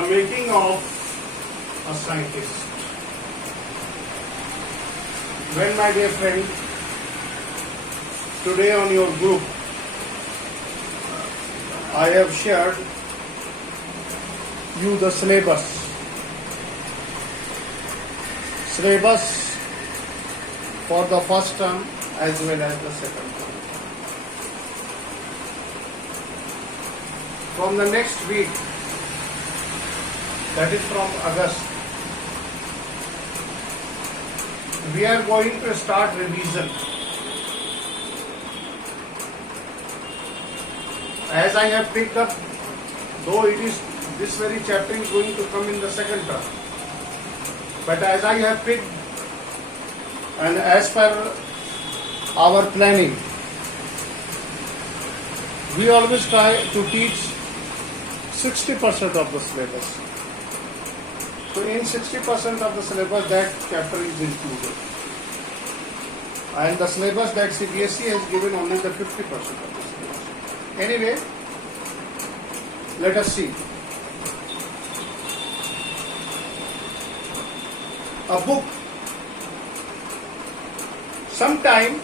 The making of a scientist. Well, my dear friend, today on your group, I have shared you the syllabus for the first term as well as the second term. From the next week, that is from August, we are going to start revision. As I have picked up, though it is this very chapter is going to come in the second term, but as I have picked and as per our planning, we always try to teach 60% of the syllabus. So in 60% of the syllabus, that chapter is included. And the syllabus that CBSE has given only the 50% of the syllabus. Anyway, let us see. A book. Sometime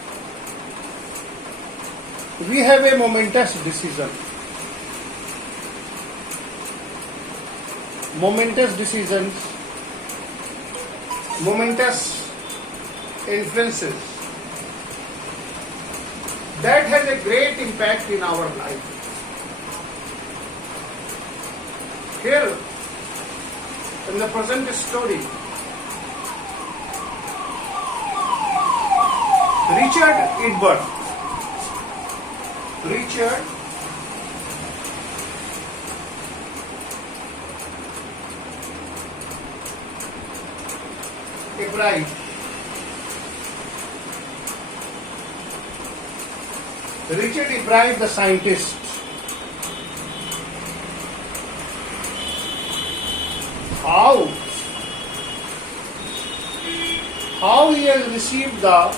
we have a momentous decision. Momentous decisions, momentous influences that has a great impact in our life. Here, in the present story, Richard Ebright. Richard Ebright, the scientist, how he has received the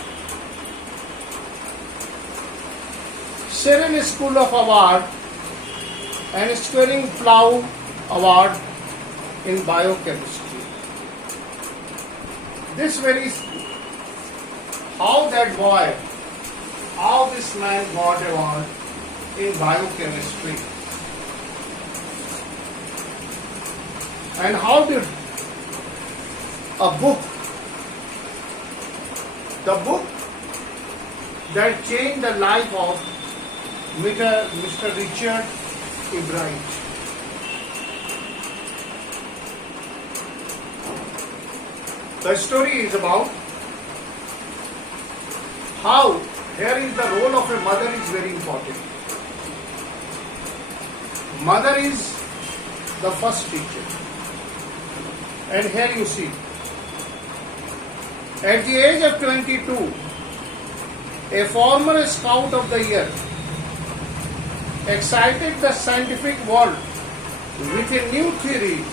Cyril School of Award and Stirling Plough Award in biochemistry. This very, how this man got award in biochemistry, and how did the book that changed the life of Mr. Richard Ebright. The story is about how here is the role of a mother is very important. Mother is the first teacher. And here you see, at the age of 22, a former Scout of the Year excited the scientific world with a new theory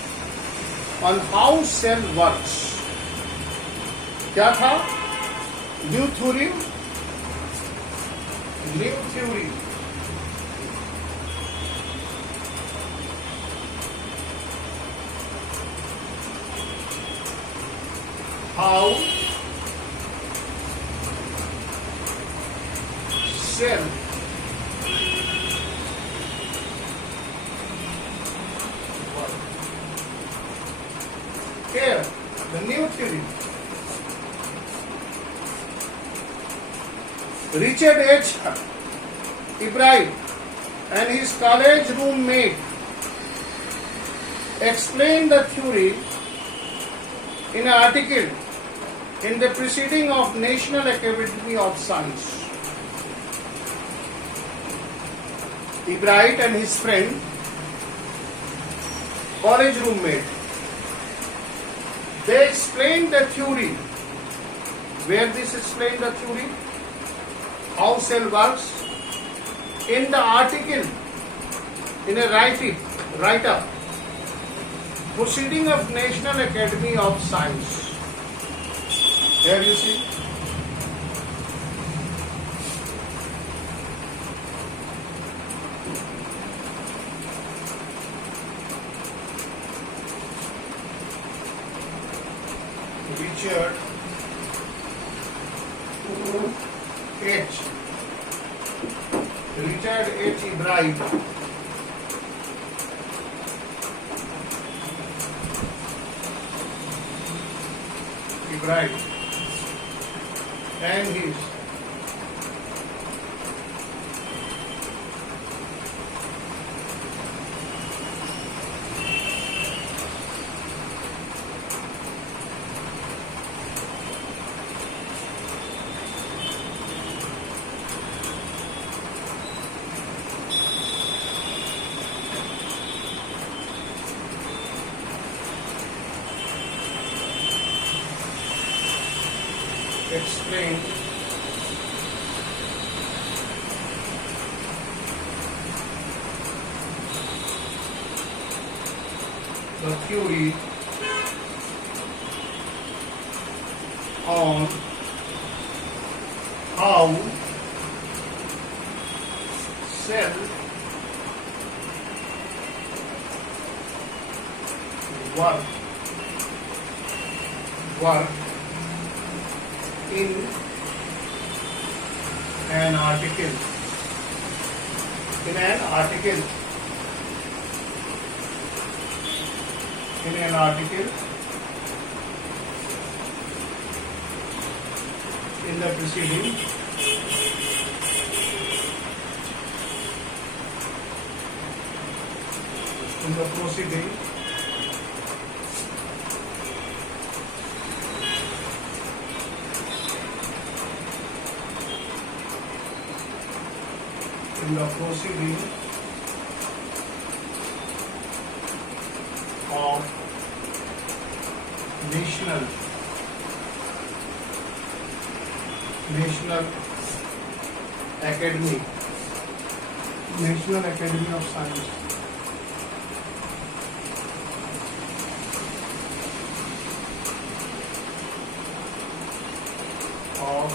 on how cell works. क्या था? New theory. How cell here, the new theory. Richard H. Ebright and his college roommate explained the theory in an article in the Proceedings of National Academy of Science. Ebright and his friend, college roommate, they explained the theory. Where this explained the theory? How cell works? In the article, in a write-up, Proceedings of National Academy of Science. Here you see. Richard H. Richard H. Ibrahim and his explain the theory on how cell work in an article in the proceeding of National Academy of Science of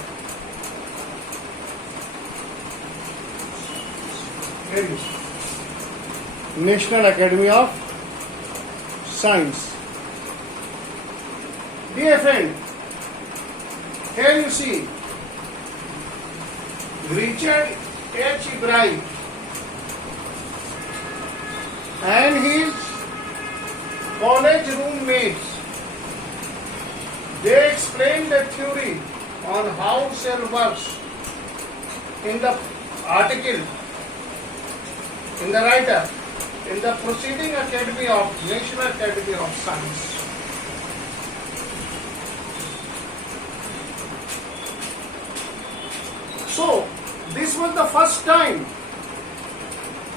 National Academy of Science. Dear friend, here you see Richard H. Ibrahim and his college roommates. They explained the theory on how cell works in the article, in the writer, in the Proceeding Academy of National Academy of Science. So, this was the first time,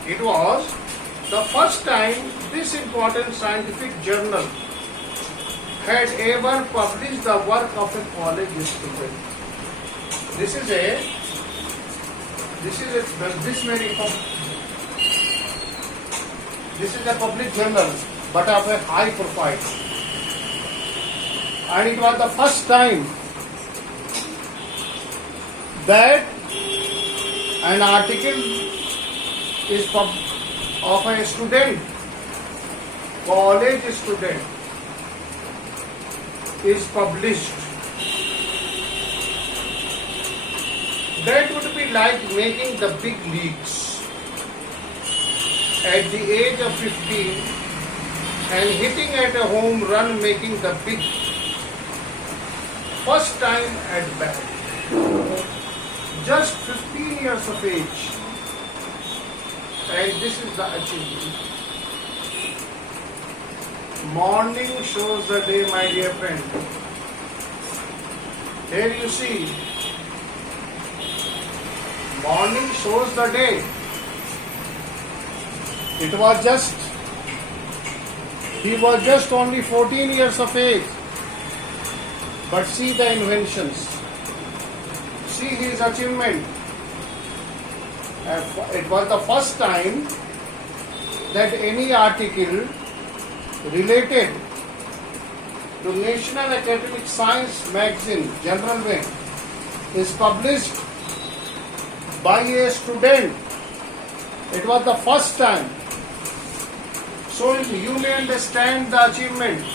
it was the first time this important scientific journal had ever published the work of a college student. This is a public journal, but of a high profile. And it was the first time that an article is of a student, college student, is published. That would be like making the big leagues at the age of 15 and hitting at a home run, making the big first time at bat. Just 15 years of age, and this is the achievement. Morning shows the day, my dear friend. Here you see, morning shows the day. He was just only 14 years of age, but see the inventions. See his achievement. It was the first time that any article related to National Academic Science magazine, General Wing, is published by a student. It was the first time. So you may understand the achievement.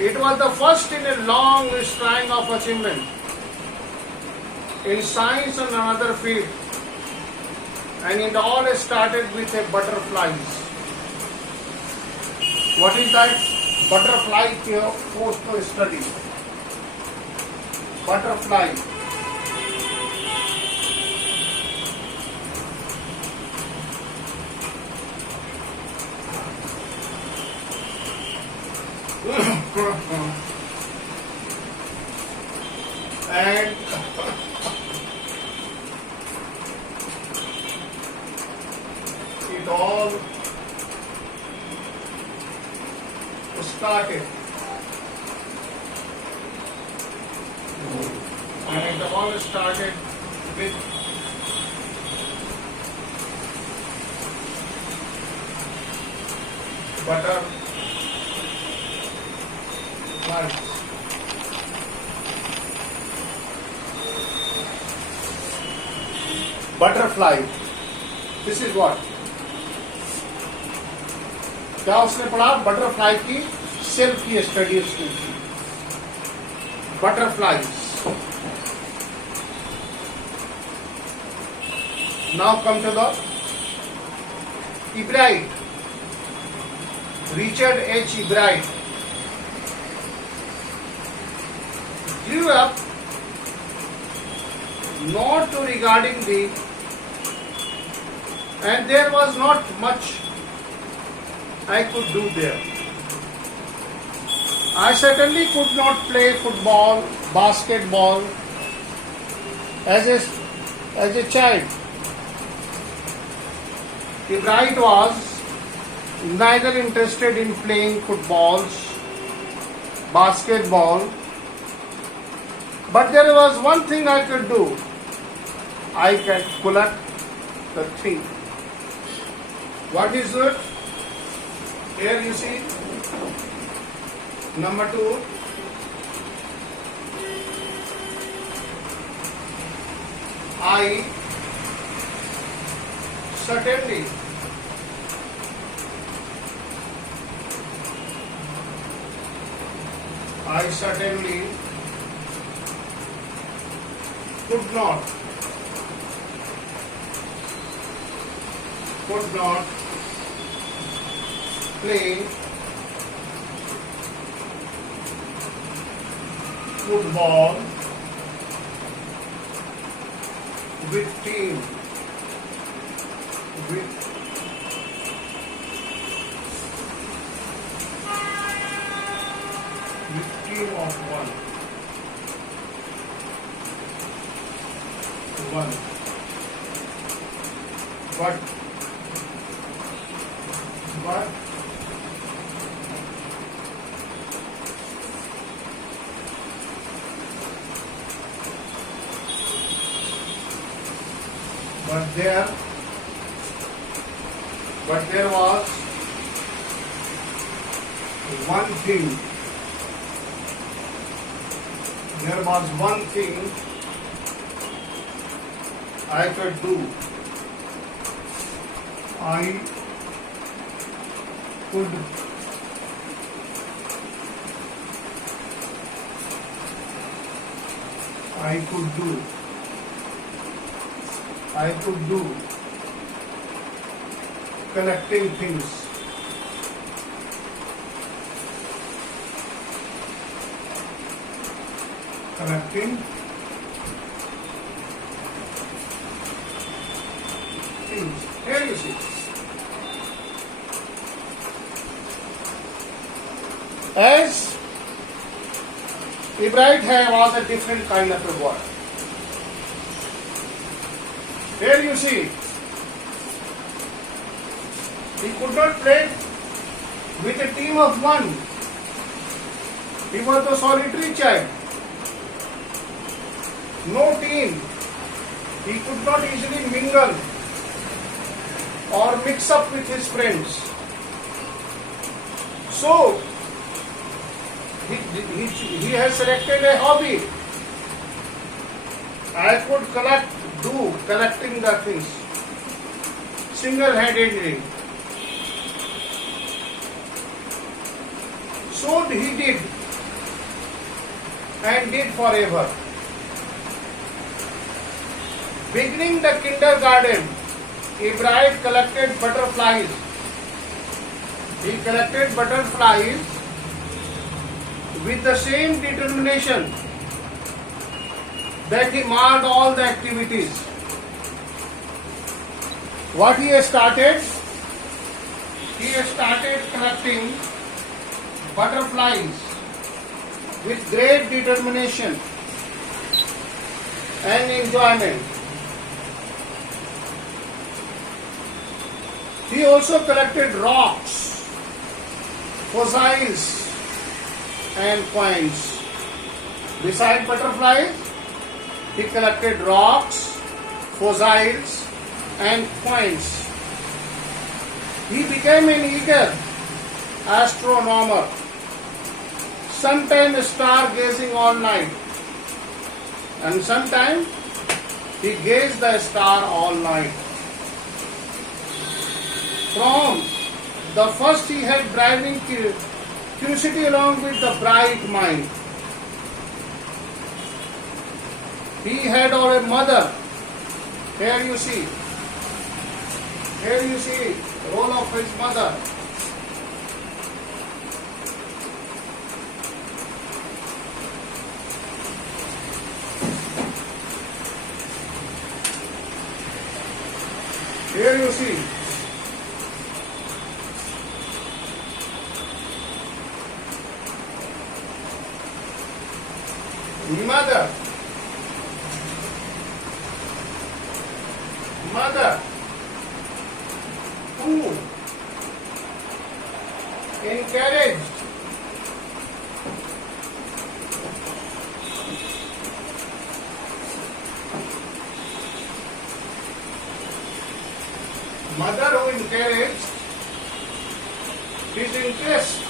It was the first in a long string of achievement in science and another field, and it all started with a butterflies. What is that? Butterfly forced to study. Butterfly. And it all started, and it all started with butterflies. Butterfly. This is what? क्या उसने पढ़ा? Butterfly की self की study उसने की. Butterflies. Now come to the Ebright. Richard H. Ebright grew up not to regarding the, and there was not much I could do there. I certainly could not play football, basketball as a child. Ebright was neither interested in playing footballs, basketball, but there was one thing I could do. I can collect the thing. What is it? Here you see, number 2, I certainly could not play football with team of one. But there was one thing. There was one thing I could do. I could do collecting things. Collecting things. Here you see. As Ebright was a different kind of a boy. Here you see, he could not play with a team of one. He was a solitary child. No team. He could not easily mingle or mix up with his friends. So, he has selected a hobby. I could collecting the things single-handedly. So he did, and did forever. Beginning the kindergarten, Ebright collected butterflies. He collected butterflies with the same determination that he marked all the activities. What he has started? He has started collecting butterflies with great determination and enjoyment. He also collected rocks, fossils and coins. Besides butterflies, he collected rocks, fossils and coins. He became an eager astronomer, sometimes stargazing all night, and sometimes he gazed the star all night. From the first he had driving curiosity along with the bright mind. He had a mother. Here you see role of his mother. Here you see mother who encouraged his interest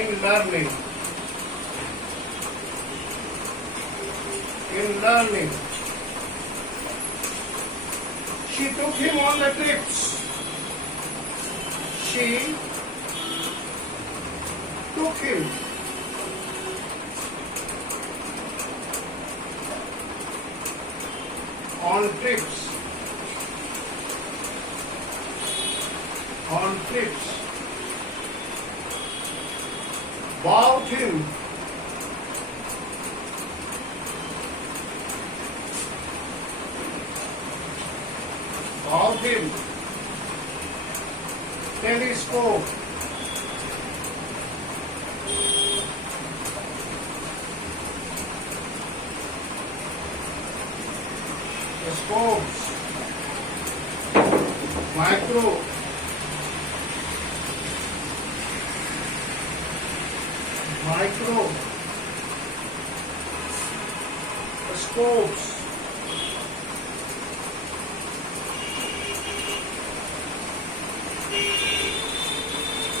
in learning. She took him on the trips. She took him on trips. Bought him telescope, scopes, microscopes,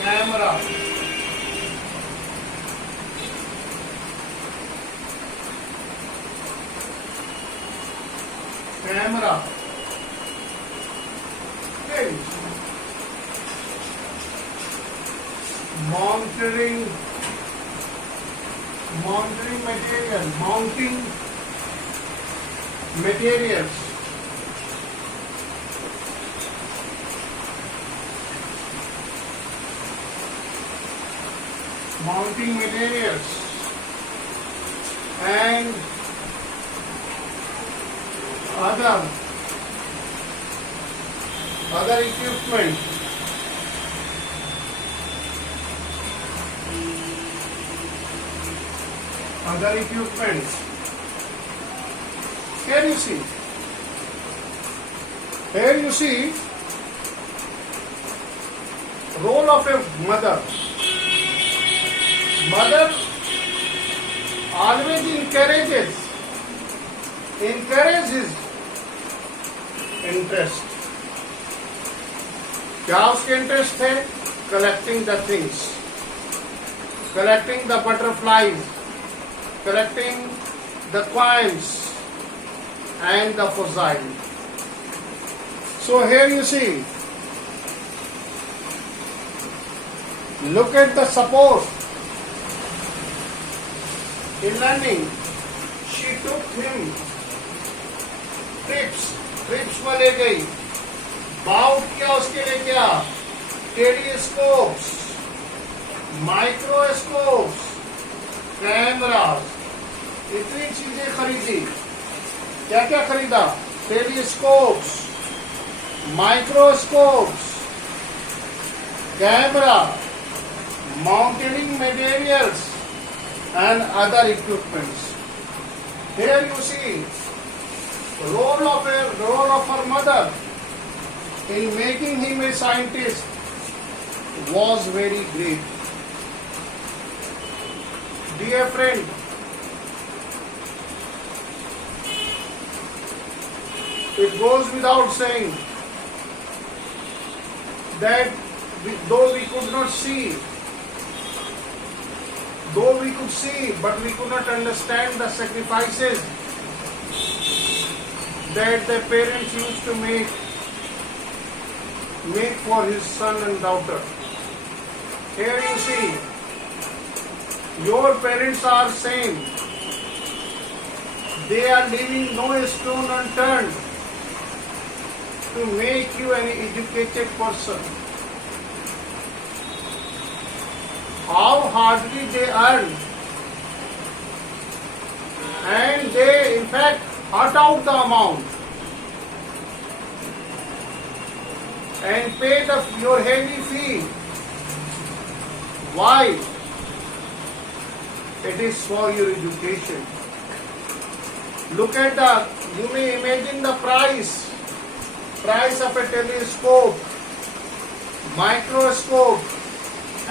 camera, things, mounting materials, and other equipment. Here you see role of a mother. Mother always encourages his interest. क्या उसके interest है? Collecting the things. collecting the butterflies, collecting the coins and the fossil. So here you see, look at the support. In learning, she took him trips में ले गई, bought किया उसके लिए, क्या टेलीस्कोप्स, माइक्रोस्कोप्स, कैमरास, इतनी चीजें खरीदी. क्या क्या खरीदा? Telescopes, microscopes, camera, mountaineering materials and other equipments. Here you see role of her mother in making him a scientist was very great. Dear friend, it goes without saying that though we could see, but we could not understand the sacrifices that the parents used to make for his son and daughter. Here you see, your parents are same. They are leaving no stone unturned to make you an educated person. How hardly they earn, and they in fact cut out the amount and pay your heavy fee. Why? It is for your education. Look at you may imagine the price of a telescope, microscope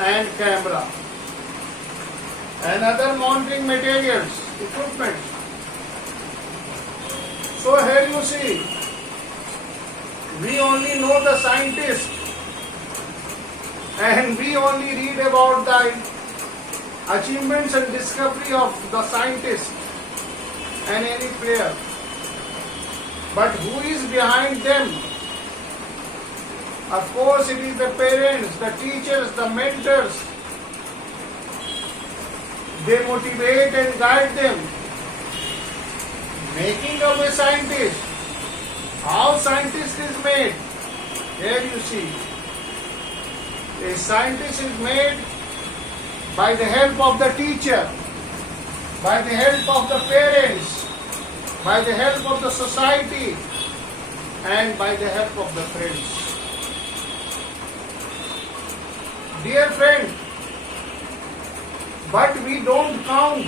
and camera and other mounting materials, equipment. So here you see, we only know the scientist and we only read about the achievements and discovery of the scientist and any player. But who is behind them? Of course, it is the parents, the teachers, the mentors. They motivate and guide them. Making of a scientist. How scientist is made? Here you see. A scientist is made by the help of the teacher, by the help of the parents, by the help of the society, and by the help of the friends. Dear friend, but we don't count.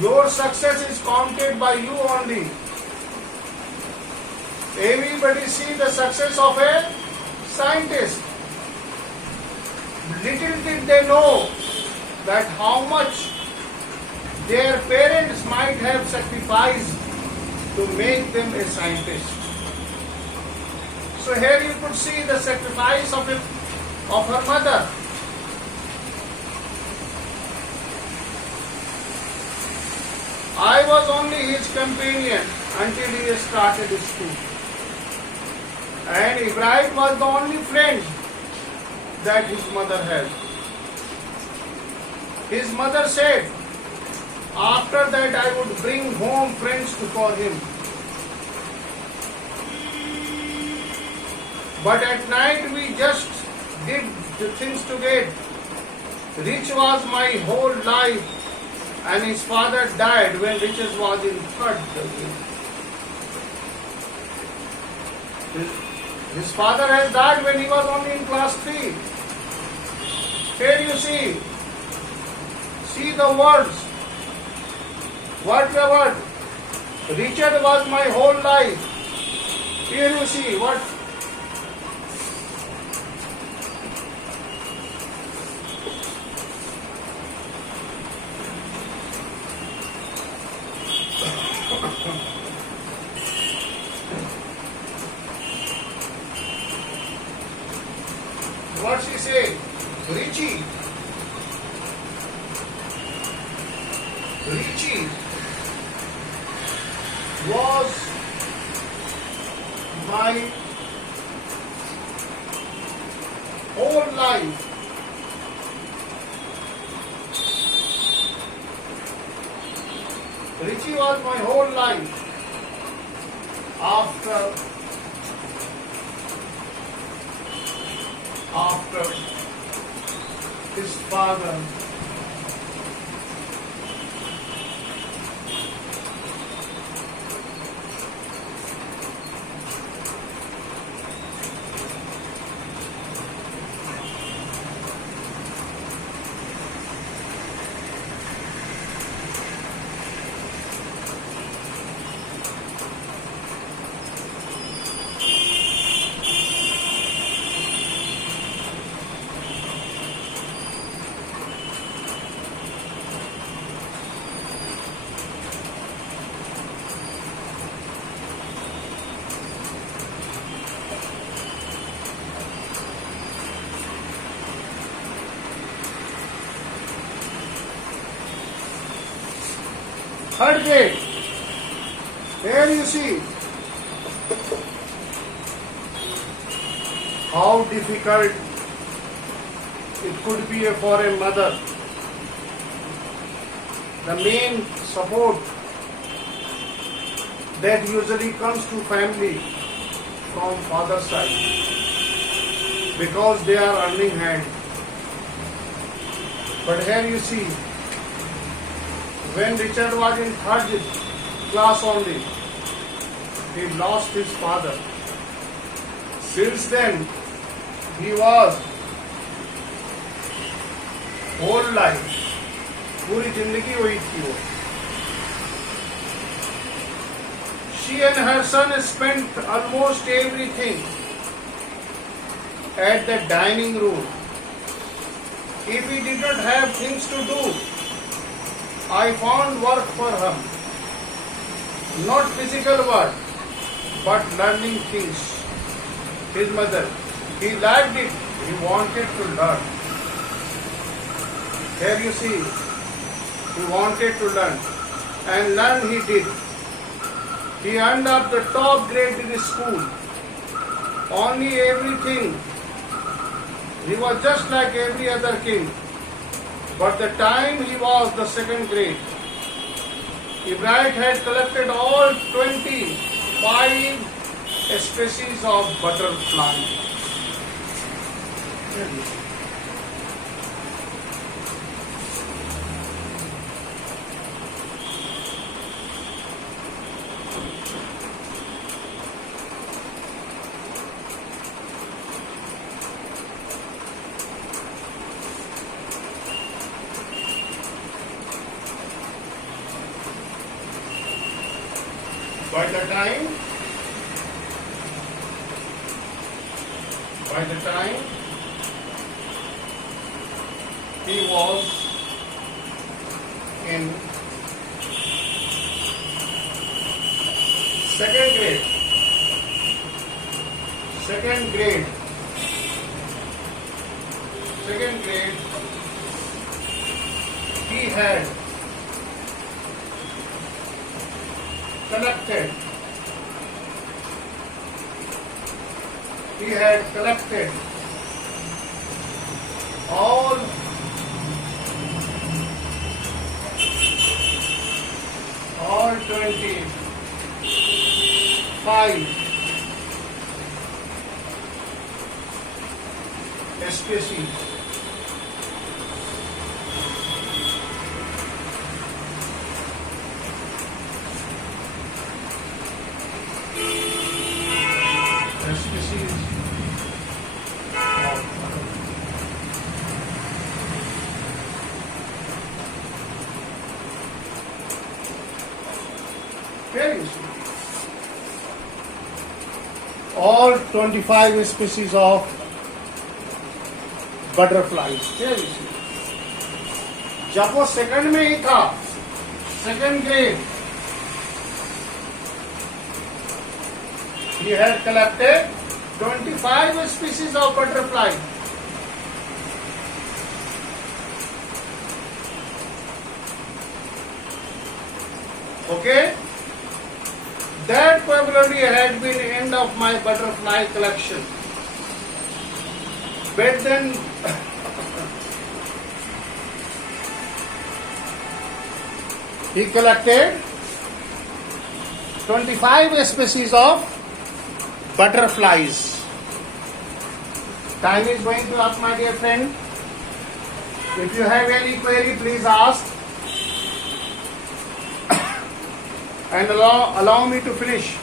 Your success is counted by you only. Everybody see the success of a scientist. Little did they know that how much their parents might have sacrificed to make them a scientist. So here you could see the sacrifice of her mother. I was only his companion until he started school. And Ibrahim was the only friend that his mother had. His mother said, after that I would bring home friends for him. But at night we just did the things together. Rich was my whole life, and his father died when Richard was in third grade. His father has died when he was only in class 3. Here you see the words. What the word? Richard was my whole life. Here you see what? What she say? Richie, was my whole life. Richie was my whole life after his father. Third grade. Here you see how difficult it could be for a mother. The main support that usually comes to family from father's side, because they are earning hand. But here you see, when Richard was in third class only, he lost his father. Since then, he was whole life, पूरी जिंदगी वही थी वो. She and her son spent almost everything at the dining room. If he did not have things to do, I found work for him. Not physical work, but learning things. His mother, he liked it, he wanted to learn. Here you see, he wanted to learn, and learn he did. He earned up the top grade in his school. Only everything. He was just like every other kid. But the time he was the second grade, Ebright had collected all 25 species of butterflies. By the time he was in second grade, he had collected all 25 species. Here you see. All 25 species of butterflies. Here you see. जब वो second में ही था, second grade, he had collected 25 species of butterfly. Okay? That February had been end of my butterfly collection. But then he collected 25 species of butterflies. Time is going to up, my dear friend. If you have any query, please ask. And allow me to finish.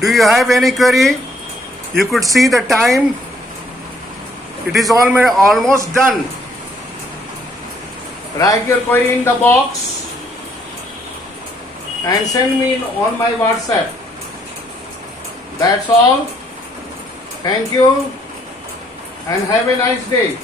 Do you have any query? You could see the time. It is almost done. Write your query in the box and send me on my WhatsApp. That's all. Thank you and have a nice day.